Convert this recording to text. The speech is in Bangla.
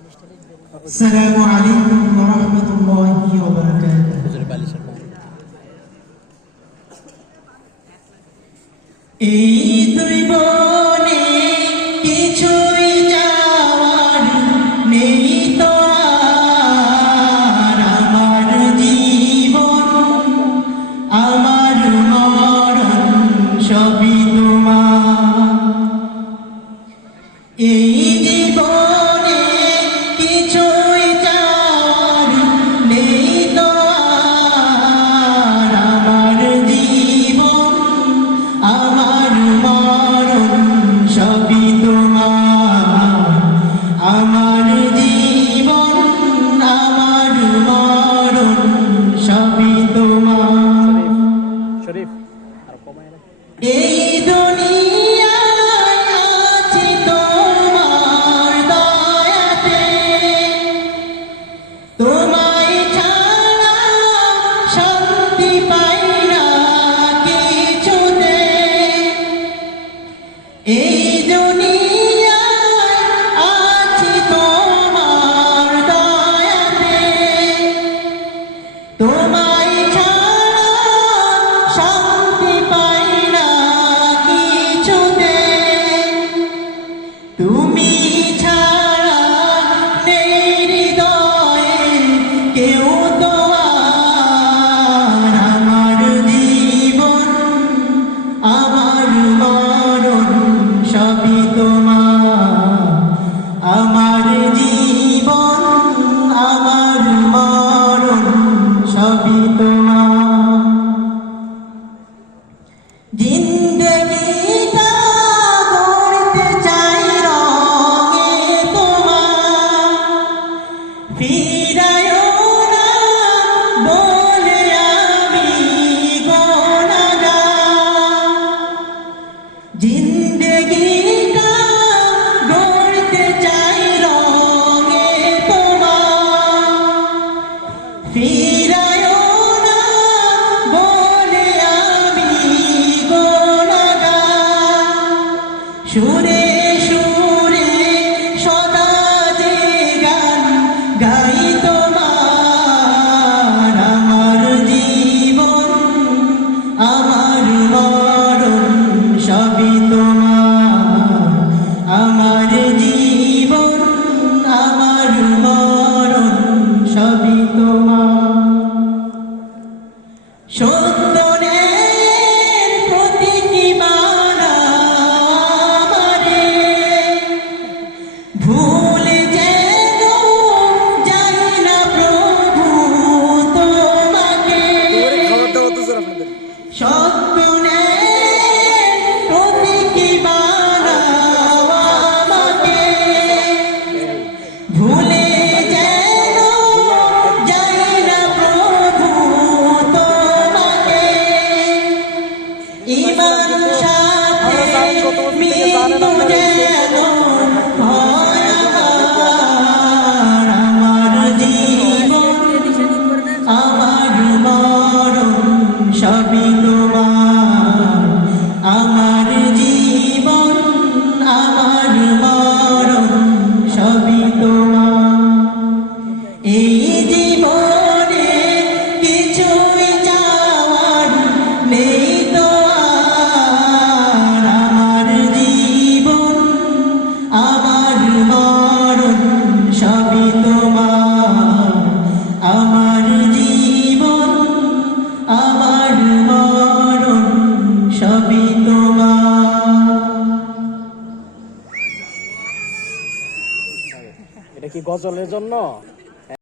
আসসালামু আলাইকুম ওয়া রাহমাতুল্লাহি ওয়া বারাকাতুহু। এই দুই বনে কিছুই যাওয়ার নেই তো আর, আমার জীবন আমার মরণ সবই তোমার। এই জীবনে কিছুই যাওয়ার নেই তো আর, আমার জীবন আমার মরণ সবই তোমার। আমার জীবন আমার মরণ সবই তোমার। এই দুনিয়ায় আছি তোমার দয়াতে, তোমায় ছাড়া শান্তি পাই না কিছুতে। এই দুনিয়ায় আছি তোমার দয়াতে, তোমায় ছাড়া শান্তি পাই না কিছুতে। তুমি ছাড়া নেই হৃদয়ে কেউ তো আর, আমার জীবন আমার মরণ সবই তোমার। আমার জীবন আমার মরণ সবই তোমার। জিন্দেগিটা গড়তে চাই রঙে তোমার, ফিরায়ও না বলে আমি গুনাহগার। জিন্দেগিটা গড়তে চাই রঙে তোমার, ফিরায়ও না বলে আমি গুনাহগার। সুরে সুরে সদা যে গান গাই তোমার। আমার জীবন আমার মরণ সবই তোমার। আমার জীবন আমার মরণ সবই তোমার। সত্যের প্রতীকী বানাও আমারে, ভুলে যেন যাই না প্রভু তোমাকে। সত্যের প্রতীকী বানাও আমাকে, ভুলে যেন যাই না প্রভু তোমাকে। ঈমান সাথে মৃত্যু যেন হয় আমার। আমার জীবন আমার মরণ সবই তোমার। আমার জীবন আমার মরণ সবই তোমার। এই জীবনে কিছুই যাওয়ার নেই তো আর, আমার জীবন আমার মরণ সবই তোমার। আমার জীবন আমার মরণ সবই তোমার। এটা কি গজলের জন্য?